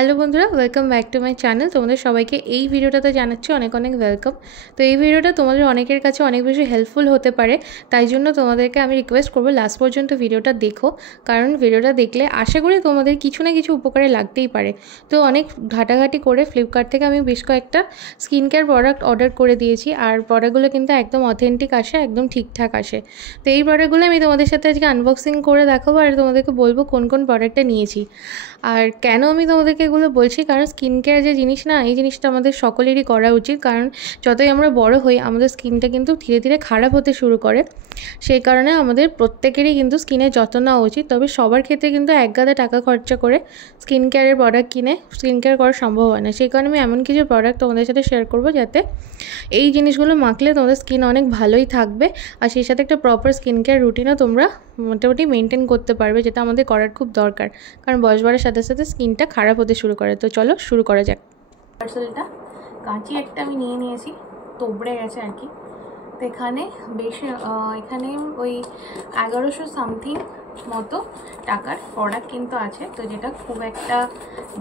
Hello বন্ধুরা, welcome back to my channel. তোমাদের সবাইকে এই ভিডিওটাতে জানাচ্ছি অনেক অনেক ওয়েলকাম। তো এই ভিডিওটা তোমাদের অনেকের কাছে অনেক বেশি হেল্পফুল হতে পারে, তাই জন্য তোমাদেরকে আমি রিকোয়েস্ট করবো লাস্ট পর্যন্ত ভিডিওটা দেখো, কারণ ভিডিওটা দেখলে আশা করি তোমাদের কিছু না কিছু উপকারে লাগতেই পারে। তো অনেক ঘাটাঘাটি করে ফ্লিপকার্ট থেকে আমি বেশ কয়েকটা স্কিন কেয়ার প্রোডাক্ট অর্ডার করে দিয়েছি, আর প্রোডাক্টগুলো কিন্তু একদম অথেন্টিক আসে, একদম ঠিকঠাক আসে। তো এই প্রোডাক্টগুলো আমি তোমাদের সাথে আজকে আনবক্সিং করে দেখাবো আর তোমাদেরকে বলবো কোন কোন প্রোডাক্টটা নিয়েছি। আর কেন আমি তোমাদেরকে এগুলো বলছি, কারণ স্কিন কেয়ার যে জিনিস না, এই জিনিসটা আমাদের সকলেরই করা উচিত। কারণ যতই আমরা বড় হই আমাদের স্কিনটা কিন্তু ধীরে ধীরে খারাপ হতে শুরু করে। সেই কারণে আমাদের প্রত্যেকেরই কিন্তু স্কিনের যত্ন নেওয়া উচিত। তবে সবার ক্ষেত্রে কিন্তু একগাদা টাকা খরচা করে স্কিন কেয়ারের প্রোডাক্ট কিনে স্কিন কেয়ার করা সম্ভব হয় না। সেই কারণে আমি এমন কিছু প্রোডাক্ট তোমাদের সাথে শেয়ার করবো যাতে এই জিনিসগুলো মাখলে তোমাদের স্কিন অনেক ভালোই থাকবে, আর সেই সাথে একটা প্রপার স্কিন কেয়ার রুটিনও তোমরা মোটামুটি মেনটেন করতে পারবে, যেটা আমাদের করার খুব দরকার। কারণ বয়স বাড়ার সাথে সাথে স্কিনটা খারাপ হতে শুরু করে। তো চলো শুরু করা যাক। পার্সেলটা কাঁচি একটা আমি নিয়ে নিয়েছি, তোবড়ে গেছে আর কি। তো এখানে বেশি এখানে ওই 1100 সামথিং মতো টাকার প্রোডাক্ট কিন্তু আছে। তো যেটা খুব একটা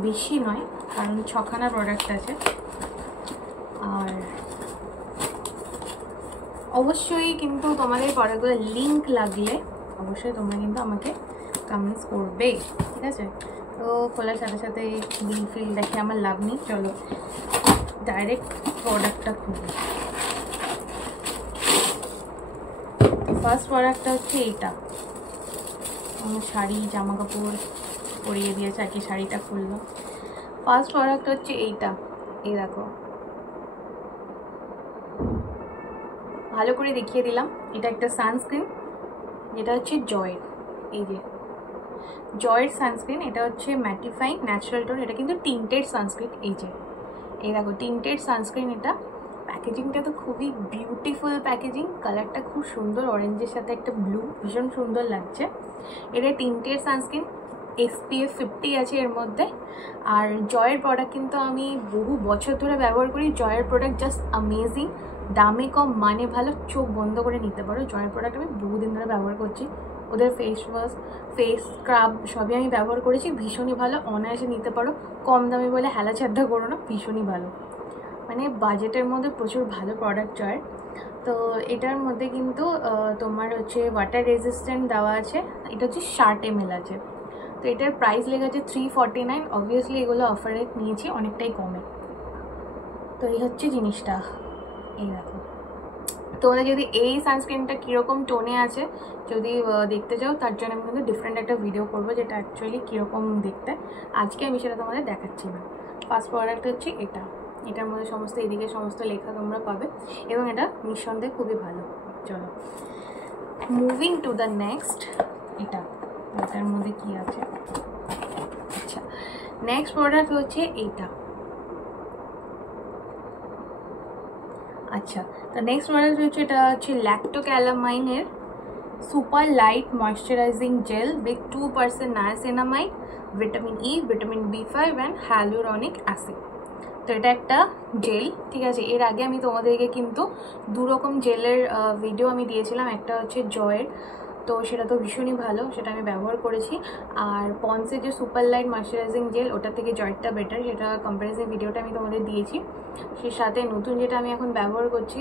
বেশি নয়, কারণ 6খানা প্রোডাক্ট আছে। আর অবশ্যই কিন্তু তোমাদের প্রোডাক্টগুলো লিঙ্ক লাগলে অবশ্যই তোমরা কিন্তু আমাকে কমেন্টস করবে, ঠিক আছে? তো খোলার সাথে সাথে বিল ফিল দেখে আমার লাভ নেই, চলো ডাইরেক্ট প্রোডাক্টটা খুলি। ফার্স্ট প্রোডাক্টটা হচ্ছে এইটা। আমার শাড়ি জামা কাপড় পরিয়ে দিয়েছে আর কি, শাড়িটা খুললো। ফার্স্ট প্রোডাক্ট হচ্ছে এইটা, এই দেখো, ভালো করে দেখিয়ে দিলাম। এটা একটা সানস্ক্রিন, যেটা হচ্ছে জয়ের, এই যে জয়ের সানস্ক্রিন। এটা হচ্ছে ম্যাটিফাইং ন্যাচারাল টোন। এটা কিন্তু টিন্টেড সানস্ক্রিন, এই দেখো টিন্টেড সানস্ক্রিন। এটা প্যাকেজিংটা তো খুবই বিউটিফুল প্যাকেজিং, কালারটা খুব সুন্দর, অরেঞ্জের সাথে একটা ব্লু, ভীষণ সুন্দর লাগছে। এটা টিন্টেড সানস্ক্রিন, SPF 50 আছে এর মধ্যে। আর জয়ের প্রোডাক্ট কিন্তু আমি বহু বছর ধরে ব্যবহার করি। জয়ের প্রোডাক্ট জাস্ট অ্যামেজিং, দামে কম মানে ভালো, চোখ বন্ধ করে নিতে পারো। জয়ের প্রোডাক্ট আমি বহুদিন ধরে ব্যবহার করছি। ওদের ফেস ওয়াশ, ফেস স্ক্রাব সবই আমি ব্যবহার করেছি, ভীষণই ভালো, অনায়াসে নিতে পারো। কম দামে বলে হেলা ছাদ্দা করো না, ভীষণই ভালো, মানে বাজেটের মধ্যে প্রচুর ভালো প্রোডাক্ট জয়ের। তো এটার মধ্যে কিন্তু তোমার হচ্ছে ওয়াটার রেজিস্ট্যান্ট দেওয়া আছে। এটা হচ্ছে 60 ml আছে। তো এটার প্রাইস লেগেছে 349। অবভিয়াসলি এগুলো অফারে নিয়েছি অনেকটাই কমে। তো এই হচ্ছে জিনিসটা, এই দেখো। তোমরা যদি এই সানস্ক্রিনটা কীরকম টোনে আছে যদি দেখতে চাও, তার জন্য আমি কিন্তু ডিফারেন্ট একটা ভিডিও করবো, যেটা অ্যাকচুয়ালি কীরকম দেখতে। আজকে আমি সেটা তোমাদের দেখাচ্ছি না। ফার্স্ট প্রোডাক্ট হচ্ছে এটা। এটার মধ্যে সমস্ত এদিকে সমস্ত লেখা তোমরা পাবে, এবং এটা নিঃসন্দেহে খুবই ভালো। চলো মুভিং টু দ্য নেক্সট। এটার মধ্যে কি আছে? আচ্ছা, নেক্সট প্রোডাক্ট হচ্ছে এইটা। আচ্ছা, তো নেক্সট প্রোডাক্ট হচ্ছে এটা হচ্ছে ল্যাক্টোক্যালামাইনের super light moisturising gel with 2% niacinamide, vitamin E, vitamin B5 and hyaluronic acid. তো এটা একটা জেল, ঠিক আছে? এর আগে আমি তোমাদেরকে কিন্তু 2 রকম জেলের ভিডিও আমি দিয়েছিলাম। একটা হচ্ছে জয়ের, তো সেটা তো ভীষণই ভালো, সেটা আমি ব্যবহার করেছি। আর পন্সের যে সুপার লাইট ময়শ্চারাইজিং জেল, ওটা থেকে জয়েরটা বেটার, সেটা কম্প্যারিজন ভিডিওটা আমি তোমাদের দিয়েছি। সেই সাথে নতুন যেটা আমি এখন ব্যবহার করছি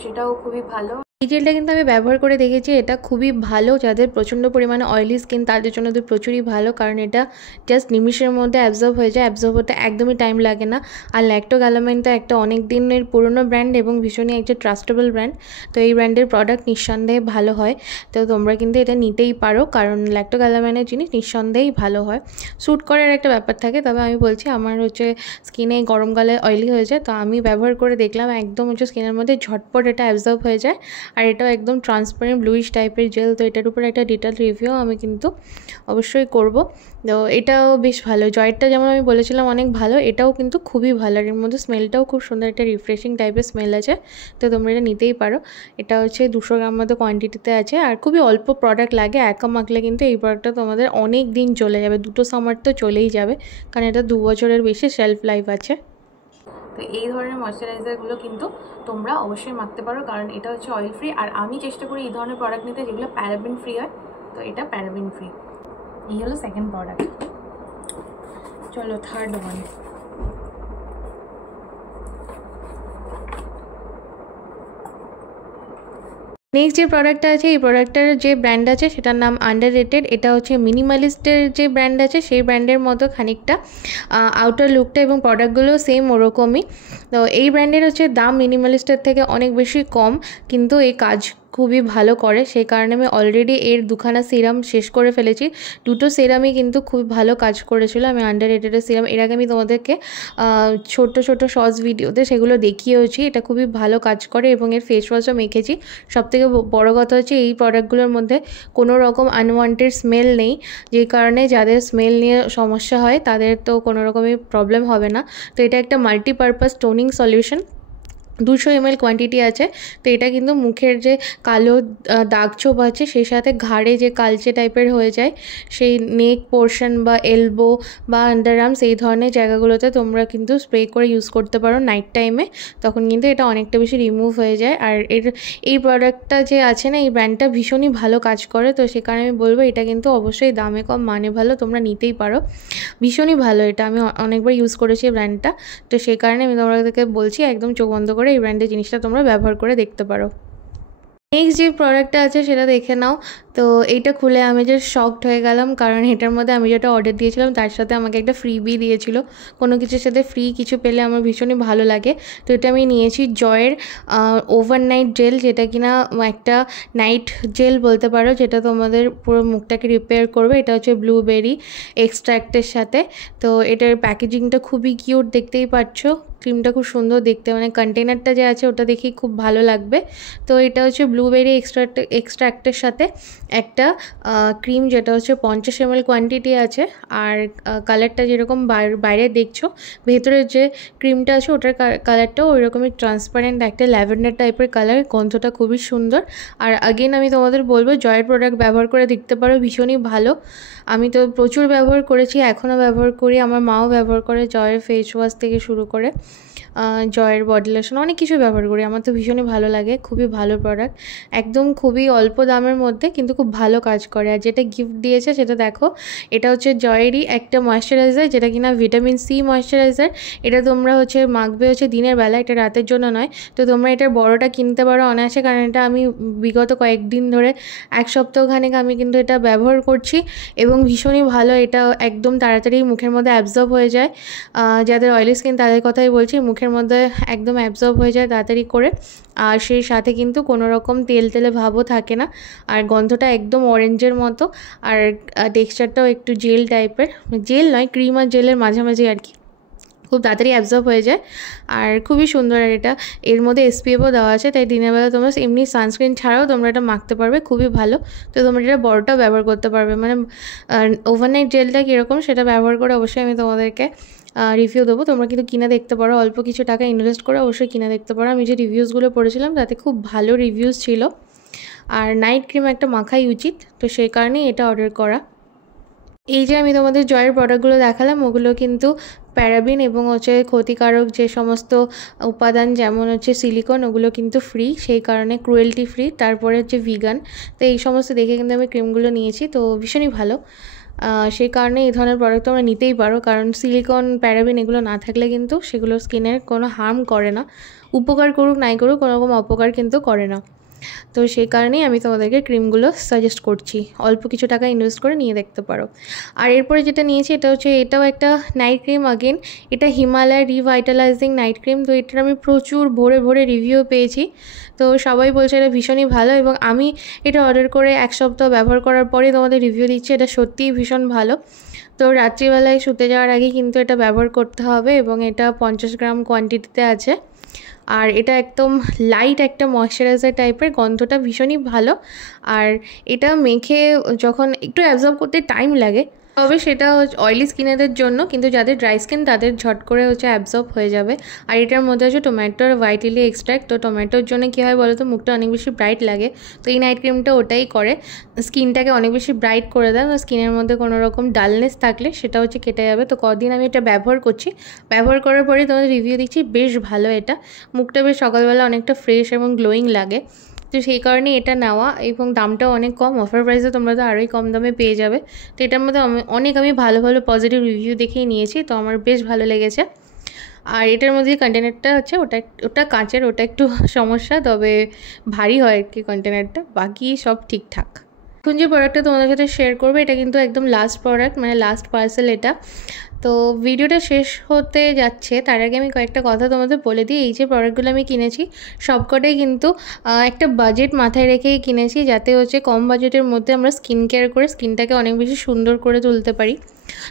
সেটাও খুবই ভালো। এই জেলটা কিন্তু আমি ব্যবহার করে দেখেছি, এটা খুবই ভালো। যাদের প্রচণ্ড পরিমাণে অয়েলি স্কিন তাদের জন্য তো প্রচুরই ভালো, কারণ এটা জাস্ট নিমিষের মধ্যে অ্যাবজর্ব হয়ে যায়, অ্যাবজর্ব হতে একদমই টাইম লাগে না। আর ল্যাক্টোক্যালামাইন তো একটা অনেক দিনের পুরনো ব্র্যান্ড এবং ভীষণই একটা ট্রাস্টেবল ব্র্যান্ড। তো এই ব্র্যান্ডের প্রোডাক্ট নিঃসন্দেহে ভালো হয়। তো তোমরা কিন্তু এটা নিতেই পারো, কারণ ল্যাক্টোক্যালামাইনের জিনিস নিঃসন্দেহেই ভালো হয়। স্যুট করার একটা ব্যাপার থাকে। তবে আমি বলছি, আমার হচ্ছে স্কিনে গরমকালে অয়েলি হয়ে যায়, তো আমি ব্যবহার করে দেখলাম একদম হচ্ছে স্কিনের মধ্যে ঝটপট এটা অ্যাবজর্ব হয়ে যায়। আর এটাও একদম ট্রান্সপারেন্ট ব্লুইশ টাইপের জেল। তো এটার উপর একটা ডিটেল রিভিউ আমি কিন্তু অবশ্যই করব। তো এটাও বেশ ভালো। জয়েরটা যেমন আমি বলেছিলাম অনেক ভালো, এটাও কিন্তু খুবই ভালো। আর এর মধ্যে স্মেলটাও খুব সুন্দর, একটা রিফ্রেশিং টাইপের স্মেল আছে। তো তোমরা এটা নিতেই পারো। এটা হচ্ছে 200 গ্রাম মতো কোয়ান্টিটিতে আছে, আর খুবই অল্প প্রোডাক্ট লাগে। একা মাখলে কিন্তু এই প্রোডাক্টটা তোমাদের অনেক দিন চলে যাবে, 2 সামার তো চলেই যাবে, কারণ এটা 2 বছরের বেশি শেলফ লাইফ আছে। তো এই ধরনের ময়শ্চারাইজারগুলো কিন্তু তোমরা অবশ্যই মাখতে পারো, কারণ এটা হচ্ছে অয়েল ফ্রি। আর আমি চেষ্টা করি এই ধরনের প্রোডাক্ট নিতে যেগুলো প্যারাবেন ফ্রি হয়। তো এটা প্যারাবেন ফ্রি। এই হলো সেকেন্ড প্রোডাক্ট। চলো থার্ড ওয়ান। নেক্সট যে প্রোডাক্টটা আছে, এই প্রোডাক্টটার যে ব্র্যান্ড আছে সেটার নাম আন্ডাররেটেড। এটা হচ্ছে মিনিমালিস্টের যে ব্র্যান্ড আছে সেই ব্র্যান্ডের মতো খানিকটা আউটার লুকটা এবং প্রোডাক্টগুলো সেম ওরকমই। তো এই ব্র্যান্ডের হচ্ছে দাম মিনিমালিস্টের থেকে অনেক বেশি কম, কিন্তু এই কাজ খুবই ভালো করে। সেই কারণে আমি অলরেডি এর দুখানা সিরাম শেষ করে ফেলেছি। দুটো সিরামই কিন্তু খুব ভালো কাজ করেছিল। আমি আন্ডাররেটেডের সিরাম এর আগে আমি তোমাদেরকে ছোট্ট ছোট্ট শর্টস ভিডিওতে সেগুলো দেখিয়েওছি। এটা খুবই ভালো কাজ করে এবং এর ফেস ওয়াশও মেখেছি। সবথেকে বড় কথা হচ্ছে এই প্রোডাক্টগুলোর মধ্যে কোনো রকম আনওয়ান্টেড স্মেল নেই, যে কারণে যাদের স্মেল নিয়ে সমস্যা হয় তাদের তো কোনো রকমই প্রবলেম হবে না। তো এটা একটা multipurpose toning solution, 200 ml quantity আছে। তো এটা কিন্তু মুখের যে কালো দাগ ছোপ আছে সেই সাথে ঘাড়ে যে কালচে টাইপের হয়ে যায় সেই নেক পোর্শন বা এলবো বা আন্ডার আর্মস এই ধরনের জায়গাগুলোতে তোমরা কিন্তু স্প্রে করে ইউজ করতে পারো নাইট টাইমে, তখন কিন্তু এটা অনেকটা বেশি রিমুভ হয়ে যায়। আর এই প্রোডাক্টটা যে আছে না, এই ব্র্যান্ডটা ভীষণই ভালো কাজ করে। তো সে কারণে আমি বলবো এটা কিন্তু অবশ্যই দামে কম মানে ভালো, তোমরা নিতেই পারো, ভীষণই ভালো। এটা আমি অনেকবার ইউজ করেছি এই ব্র্যান্ডটা। তো সেই কারণে আমি তোমাদেরকে বলছি একদম চোখ বন্ধ করে এই ব্র্যান্ডের জিনিসটা তোমরা ব্যবহার করে দেখতে পারো। নেক্সট যে প্রোডাক্টটা আছে সেটা দেখে নাও। তো এইটা খুলে আমি যে শকড হয়ে গেলাম, কারণ এটার মধ্যে আমি যেটা অর্ডার দিয়েছিলাম তার সাথে আমাকে একটা ফ্রিবি দিয়েছিল। কোনো কিছুর সাথে ফ্রি কিছু পেলে আমার ভীষণই ভালো লাগে। তো এটা আমি নিয়েছি জয়ের ওভারনাইট জেল, যেটা কিনা একটা নাইট জেল বলতে পারো, যেটা তোমাদের পুরো মুখটাকে রিপেয়ার করবে। এটা হচ্ছে ব্লুবেরি এক্সট্র্যাক্টের সাথে। তো এটার প্যাকেজিংটা খুবই কিউট, দেখতেই পাচ্ছ। ক্রিমটা খুব সুন্দর দেখতে, মানে কন্টেনারটা যে আছে ওটা দেখেই খুব ভালো লাগবে। তো এটা হচ্ছে ব্লুবেরি এক্সট্র্যাক্টের সাথে একটা ক্রিম, যেটা হচ্ছে 50 ml কোয়ান্টিটি আছে। আর কালারটা যেরকম বাইরে দেখছো, ভেতরের যে ক্রিমটা আছে ওটার কালারটাও ওই রকমই ট্রান্সপারেন্ট, একটা ল্যাভেন্ডার টাইপের কালার। গন্ধটা খুবই সুন্দর। আর আগেন আমি তোমাদের বলবো জয়ের প্রোডাক্ট ব্যবহার করে দেখতে পারো, ভীষণই ভালো। আমি তো প্রচুর ব্যবহার করেছি, এখনও ব্যবহার করি, আমার মাও ব্যবহার করে। জয়ের ফেস ওয়াশ থেকে শুরু করে জয়ের বডি লোশন অনেক কিছু ব্যবহার করি, আমার তো ভীষণই ভালো লাগে। খুবই ভালো প্রোডাক্ট, একদম খুবই অল্প দামের মধ্যে কিন্তু খুব ভালো কাজ করে। আর যেটা গিফট দিয়েছে সেটা দেখো, এটা হচ্ছে জয়েরই একটা ময়েশ্চারাইজার, যেটা কিনা ভিটামিন সি ময়েশ্চারাইজার। এটা তোমরা হচ্ছে মাখবে হচ্ছে দিনের বেলা, এটা রাতের জন্য নয়। তো তোমরা এটার বড়টা কিনতে পারো অনায়াসে, কারণ এটা আমি বিগত কয়েকদিন ধরে 1 সপ্তাহখানেক আমি কিন্তু এটা ব্যবহার করছি এবং ভীষণই ভালো। এটা একদম তাড়াতাড়ি মুখের মধ্যে অ্যাবজর্ব হয়ে যায়। যাদের অয়েলি স্কিন তাদের কথাই বলছি, মুখের মধ্যে একদম অ্যাবজর্ব হয়ে যায় তাড়াতাড়ি করে। আর সেই সাথে কিন্তু কোনো রকম তেলে ভাবও থাকে না। আর গন্ধটা একদম অরেঞ্জের মতো। আর টেক্সচারটাও একটু জেল টাইপের, জেল নয় ক্রিম আর জেলের মাঝামাঝি আর কি, খুব তাড়াতাড়ি অ্যাবজর্ব হয়ে যায়। আর খুবই সুন্দর। আর এটা এর মধ্যে SPFও দেওয়া আছে, তাই দিনের বেলা তোমরা এমনি সানস্ক্রিন ছাড়াও তোমরা এটা মাখতে পারবে, খুবই ভালো। তো তোমরা এটা বড়টাও ব্যবহার করতে পারবে। মানে ওভারনাইট জেলটা কীরকম সেটা ব্যবহার করে অবশ্যই আমি তোমাদেরকে রিভিউ দেবো। তোমরা কিন্তু কিনে দেখতে পারো, অল্প কিছু টাকা ইনভেস্ট করে অবশ্যই কিনে দেখতে পারো। আমি যে রিভিউসগুলো পড়েছিলাম তাতে খুব ভালো রিভিউস ছিল। আর নাইট ক্রিম একটা মাখাই উচিত, তো সেই কারণেই এটা অর্ডার করা। এই যে আমি তোমাদের জয়ের প্রোডাক্টগুলো দেখালাম, ওগুলো কিন্তু প্যারাবিন এবং হচ্ছে ক্ষতিকারক যে সমস্ত উপাদান, যেমন হচ্ছে সিলিকন, ওগুলো কিন্তু ফ্রি, সেই কারণে ক্রুয়েলটি ফ্রি। তারপরে হচ্ছে ভিগান। তো এই সমস্ত দেখে কিন্তু আমি ক্রিমগুলো নিয়েছি, তো ভীষণই ভালো। সেই কারণে এই ধরনের প্রোডাক্ট তোমরা নিতেই পারো, কারণ সিলিকন প্যারাবিন এগুলো না থাকলে কিন্তু সেগুলো স্কিনের কোনো হার্ম করে না। উপকার করুক নাই করুক, কোনো রকম অপকার কিন্তু করে না। তো সেই কারণেই আমি তোমাদেরকে ক্রিমগুলো সাজেস্ট করছি, অল্প কিছু টাকা ইনভেস্ট করে নিয়ে দেখতে পারো। আর এরপরে যেটা নিয়েছি এটা হচ্ছে, এটাও একটা নাইট ক্রিম। আগেন এটা হিমালয় রিভাইটালাইজিং নাইট ক্রিম। তো এটার আমি প্রচুর ভরে ভিডিও পেয়েছি, তো সবাই বলছে এটা ভীষণই ভালো। এবং আমি এটা অর্ডার করে 1 সপ্তাহ ব্যবহার করার পরে তোমাদের রিভিউ দিচ্ছি, এটা সত্যিই ভীষণ ভালো। তো রাত্রিবেলায় শুতে যাওয়ার আগে কিন্তু এটা ব্যবহার করতে হবে, এবং এটা 50 গ্রাম কোয়ান্টিটিতে আছে। আর এটা একদম লাইট একটা ময়েশ্চারাইজার টাইপের, গন্ধটা ভীষণই ভালো। আর এটা মেখে যখন একটু অ্যাবজর্ব করতে টাইম লাগে, তবে সেটা অয়েলি স্কিনেদের জন্য, কিন্তু যাদের ড্রাই স্কিন তাদের ঝট করে হচ্ছে অ্যাবজর্ব হয়ে যাবে। আর এটার মধ্যে হচ্ছে টমেটোর ভাইটালি এক্সট্র্যাক্ট। তো টমেটোর জন্য কী হয় বলো তো, মুখটা অনেক বেশি ব্রাইট লাগে। তো এই নাইট ক্রিমটা ওটাই করে, স্কিনটাকে অনেক বেশি ব্রাইট করে দেয়। স্কিনের মধ্যে কোনো রকম ডালনেস থাকলে সেটা হচ্ছে কেটে যাবে। তো কদিন আমি এটা ব্যবহার করছি, ব্যবহার করার পরে তোমাদের রিভিউ দিচ্ছি, বেশ ভালো। এটা মুখটা বেশ সকালবেলা অনেকটা ফ্রেশ এবং গ্লোয়িং লাগে। তো সেই কারণে এটা নেওয়া, এবং দামটাও অনেক কম, অফার প্রাইসে তোমরা তো আরোই কম দামে পেয়ে যাবে। তো এটার মধ্যে অনেক আমি ভালো ভালো পজিটিভ রিভিউ দেখেই নিয়েছি, তো আমার বেশ ভালো লেগেছে। আর এটার মধ্যে কন্টেনারটা হচ্ছে ওটা কাঁচের, ওটা একটু সমস্যা, তবে ভারী হয় আর কি কন্টেনারটা, বাকি সব ঠিকঠাক। এখন যে প্রোডাক্টটা তোমাদের সাথে শেয়ার করবো এটা কিন্তু একদম লাস্ট প্রোডাক্ট, মানে লাস্ট পার্সেল এটা। তো ভিডিওটা শেষ হতে যাচ্ছে তার আগে আমি কয়েকটা কথা তোমাদের বলে দিই। এই যে প্রোডাক্টগুলো আমি কিনেছি সবকটাই কিন্তু একটা বাজেট মাথায় রেখেই কিনেছি, যাতে হচ্ছে কম বাজেটের মধ্যে আমরা স্কিন কেয়ার করে স্কিনটাকে অনেক বেশি সুন্দর করে তুলতে পারি।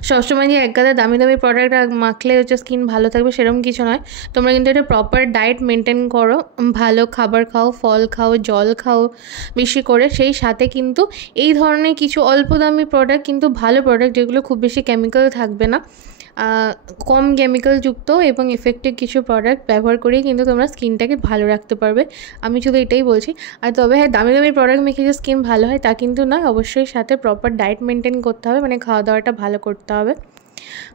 সবসময় যে একগাদা দামি দামি প্রোডাক্ট মাখলে হচ্ছে স্কিন ভালো থাকবে সেরকম কিছু নয়। তোমরা কিন্তু একটা প্রপার ডায়েট মেনটেন করো, ভালো খাবার খাও, ফল খাও, জল খাও বেশি করে, সেই সাথে কিন্তু এই ধরনের কিছু অল্প দামি প্রোডাক্ট কিন্তু ভালো প্রোডাক্ট, যেগুলো খুব বেশি কেমিক্যাল থাকবে না, কম কেমিক্যালযুক্ত এবং এফেক্টিভ কিছু প্রোডাক্ট ব্যবহার করেই কিন্তু তোমরা স্কিনটাকে ভালো রাখতে পারবে। আমি শুধু এটাই বলছি। আর তবে হ্যাঁ, দামি দামি প্রোডাক্ট মেখে যে স্কিন ভালো হয় তা কিন্তু নয়, অবশ্যই সাথে প্রপার ডায়েট মেনটেন করতে হবে, মানে খাওয়া দাওয়াটা ভালো করতে হবে।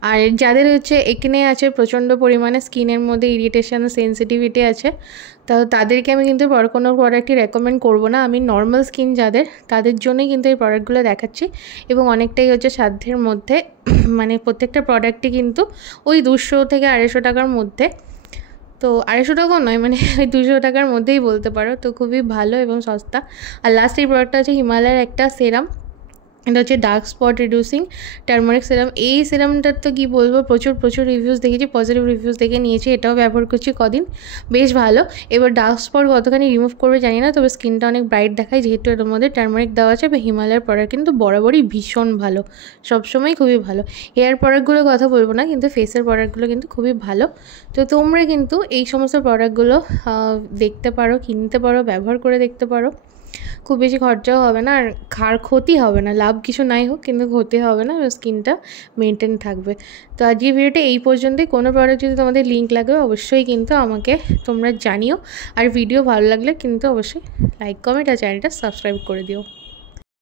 আর যাদের হচ্ছে একনে আছে, প্রচণ্ড পরিমাণে স্কিনের মধ্যে ইরিটেশন সেন্সিটিভিটি আছে, তো তাদেরকে আমি কিন্তু কোনো প্রোডাক্টই রেকমেন্ড করবো না। আমি নর্মাল স্কিন যাদের, তাদের জন্যই কিন্তু এই প্রোডাক্টগুলো দেখাচ্ছি, এবং অনেকটাই হচ্ছে সাধ্যের মধ্যে, মানে প্রত্যেকটা প্রোডাক্টই কিন্তু ওই 200 থেকে 250 টাকার মধ্যে। তো 250 টাকাও নয়, মানে ওই 200 টাকার মধ্যেই বলতে পারো, তো খুবই ভালো এবং সস্তা। আর লাস্ট এই প্রোডাক্টটা হচ্ছে হিমালয়ের একটা সেরাম, এটা হচ্ছে dark spot reducing turmeric serum. এই সিরামটার তো কী বলবো, প্রচুর রিভিউজ দেখেছি, পজিটিভ রিভিউজ দেখে নিয়েছি, এটাও ব্যবহার করছি কদিন, বেশ ভালো। এবার ডার্ক স্পট কতখানি রিমুভ করবে জানি না, তবে স্কিনটা অনেক ব্রাইট দেখায়, যেহেতু এর মধ্যে টার্মারিক দেওয়া আছে। বা হিমালয়ের প্রোডাক্ট কিন্তু বরাবরই ভীষণ ভালো, সবসময় খুবই ভালো। হেয়ার প্রোডাক্টগুলোর কথা বলবো না, কিন্তু ফেসের প্রোডাক্টগুলো কিন্তু খুবই ভালো। তো তোমরা কিন্তু এই সমস্ত প্রোডাক্টগুলো দেখতে পারো, কিনতে পারো, ব্যবহার করে দেখতে পারো। খুব বেশি খরচাও হবে না, আর ক্ষতি হবে না, লাভ কিছু নাই হোক কিন্তু ক্ষতি হবে না, স্কিনটা মেনটেন থাকবে। তো আজকের ভিডিওটা এই পর্যন্তই। কোনো প্রোডাক্ট যদি তোমাদের লিঙ্ক লাগবে অবশ্যই কিন্তু আমাকে তোমরা জানিও, আর ভিডিও ভালো লাগলে কিন্তু অবশ্যই লাইক, কমেন্ট আর চ্যানেলটা সাবস্ক্রাইব করে দিও।